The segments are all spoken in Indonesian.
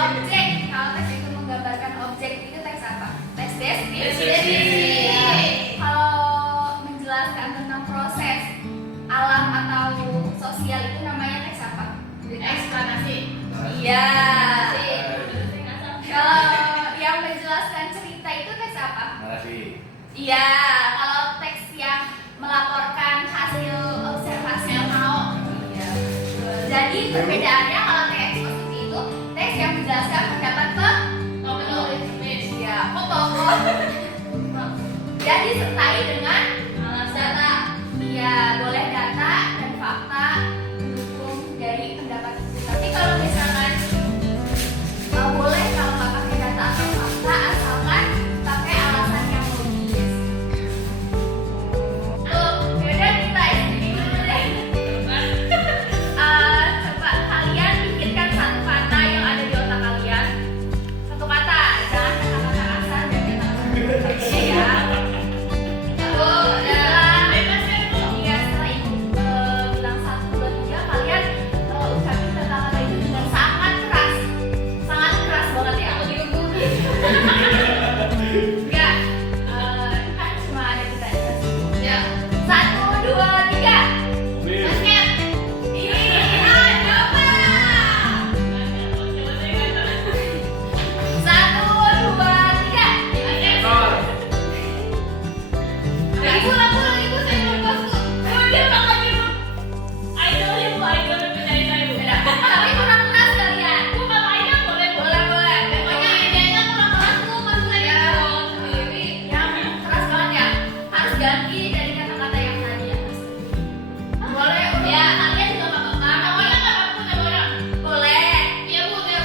Objek, kalau teks itu menggambarkan objek itu teks apa? Teks deskripsi. Kalau menjelaskan tentang proses alam atau sosial itu namanya teks apa? Eksplanasi. Iya. Kalau yang menjelaskan cerita itu teks apa? Narasi. Iya. Kalau teks yang melaporkan hasil observasi iya. Jadi perbedaannya kalau teks eksposisi itu teks yang menjelaskan pendapat penulis. Ya, pokok. Dan disertai dengan data. Iya, boleh data dan fakta mendukung dari pendapat itu. Tapi kalau misalkan boleh kalau nggak pakai data atau fakta, asalkan pakai alasan yang logis. Tuh, yaudah kita ini dulu deh. Coba kalian pikirkan satu kata yang ada di otak kalian. Satu kata, jangan kata-kata asal dan kata-kata ya. Bilang 1, 2, 3, kalian ucapin kata-kata itu dengan sangat keras banget ya. Enggak, kan cuma ada kita ya. 1, 2, 3. Basket. Coba. 1, 2, 3. Ibu saya belum bosku. Dia bakal gitu. Tapi kurang keras kalian. Boleh. Pokoknya idenya kurang keras tuh maksudnya sendiri yang keras banget ya. Harus ganti dari kata-kata yang tadi ya. Boleh ya. Kalian juga nggak apa-apa. Boleh. Iya bu. Iya.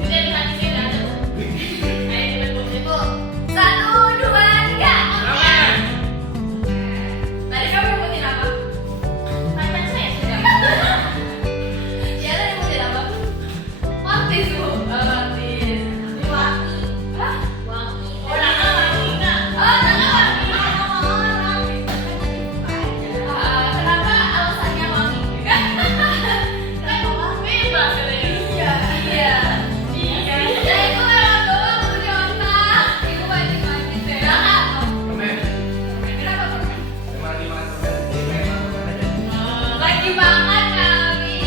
Udah di hati saya ada. Ibu. 1, 2, 3. Tadi kamu nyebutin apa? Pacar saya sudah. Ya tadi nyebutin apa? Waktis bu. Waktis. Wangi. Hah? Wangi. Kenapa alasannya wangi? Bebas iya. Ya itu memang doang tuh di otak. Itu wajib deh. Kenapa permen? Lagi banget kami.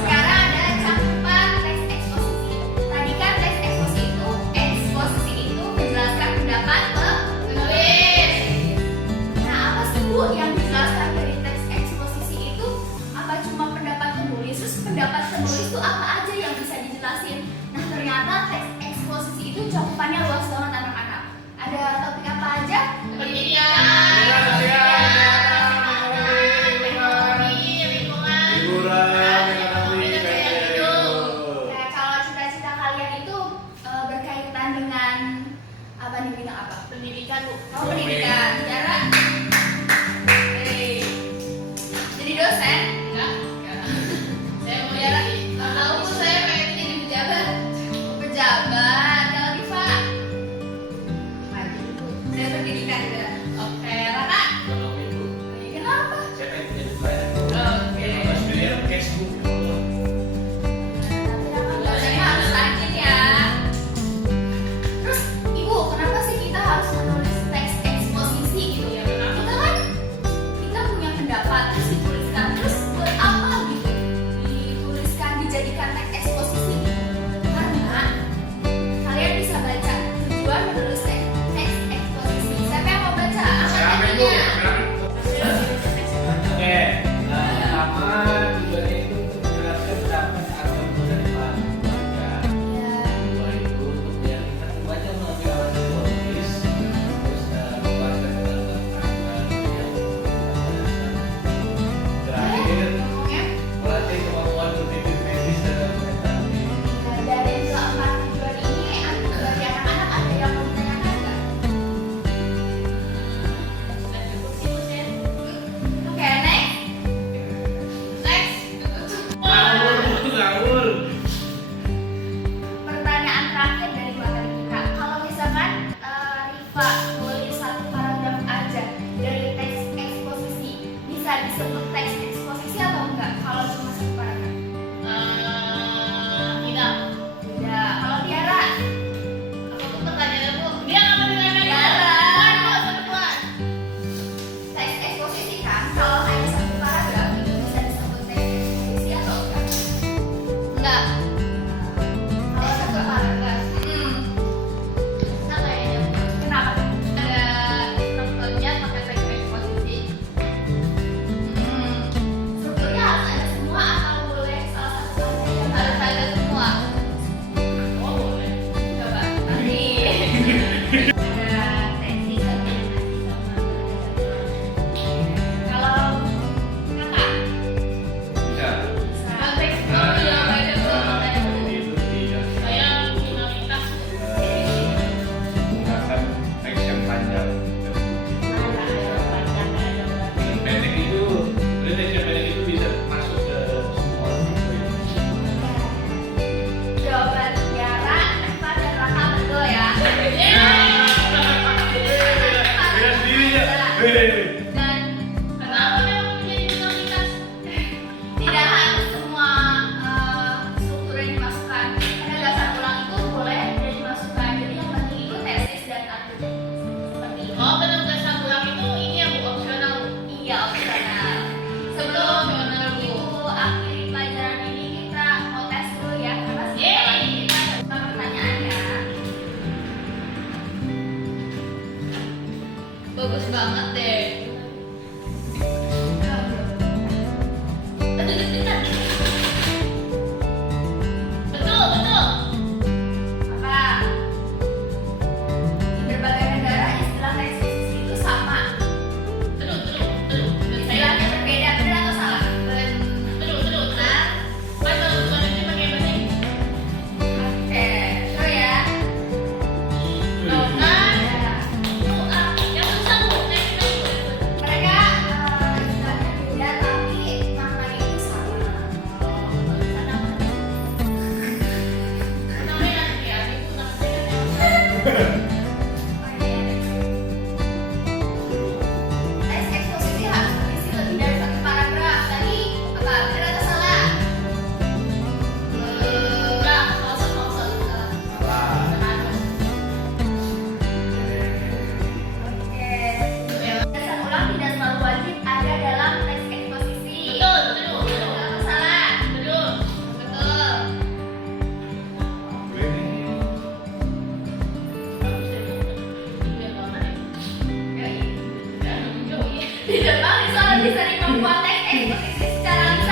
Sekarang ada cakupan teks eksposisi. Tadi kan teks eksposisi itu menjelaskan pendapat penulis. Nah, apa sih Bu yang dijelaskan dari teks eksposisi itu? Apa cuma pendapat penulis? Terus pendapat penulis itu apa aja yang bisa dijelasin? Nah, ternyata teks eksposisi itu cakupannya luas banget anak-anak. Ada topik apa aja? Pendidikan, Nah, kalau cita-cita kalian itu berkaitan dengan apa nih, bidang apa? Pendidikan bu. Oh, pendidikan. Sejarah. Di Jepang siswa lebih sering membuat teks eksposisi secara